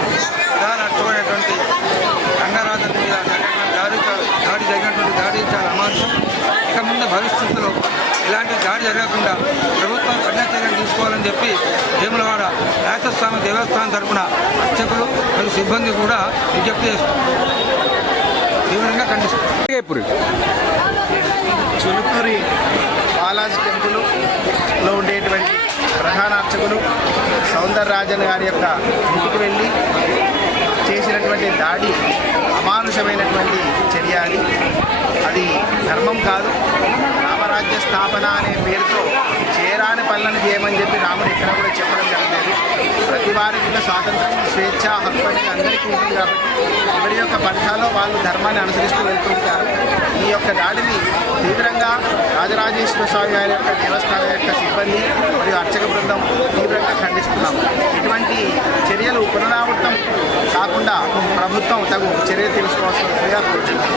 దేవస్థానం ప్రధాన అర్చకుడైనటువంటి రంగరాజన్ మీద దాడి చాలా అమానుషం. ఇక ముందు భవిష్యత్తులో ఇలాంటి దాడి జరగకుండా ప్రభుత్వం కఠిన చర్యలు తీసుకోవాలని చెప్పి వేములవాడ రాజస్వామి దేవస్థానం తరఫున అర్చకులు మరియు సిబ్బంది కూడా విజ్ఞప్తి చేస్తున్నారు. తీవ్రంగా ఖండిస్తారు. చులుకూరి బాలాజీ టెంపుల్లో ఉండేటువంటి ప్రధాన అర్చకులు సౌందరరాజన్ గారి యొక్క ఇంటికి వెళ్ళి చేసినటువంటి దాడి అమానుషమైనటువంటి చర్య. అది ధర్మం కాదు. రామరాజ్య స్థాపన అనే పేరుతో చేరాని పనులను చేయమని చెప్పి రాముడు ఎక్కడ కూడా చెప్పడం జరగలేదు. ప్రతి వారికి స్వాతంత్రం, స్వేచ్ఛ, హక్కు అనేది అందరికీ ఉంటుంది. కాబట్టి ఎవరి యొక్క పంథాలో వాళ్ళు ధర్మాన్ని అనుసరిస్తూ వెళ్తుంటారు. ఈ యొక్క దాడిని తీవ్రంగా రాజరాజేశ్వర స్వామి వారి యొక్క దేవస్థానం యొక్క సిబ్బంది మరియు అర్చక బృందం తీవ్రంగా ఖండిస్తున్నాం. ఇటువంటి చర్యలు పునరావృతం కాకుండా ప్రభుత్వం తగు చర్య తీసుకోవాల్సిందిగా కోరుచున్నాం.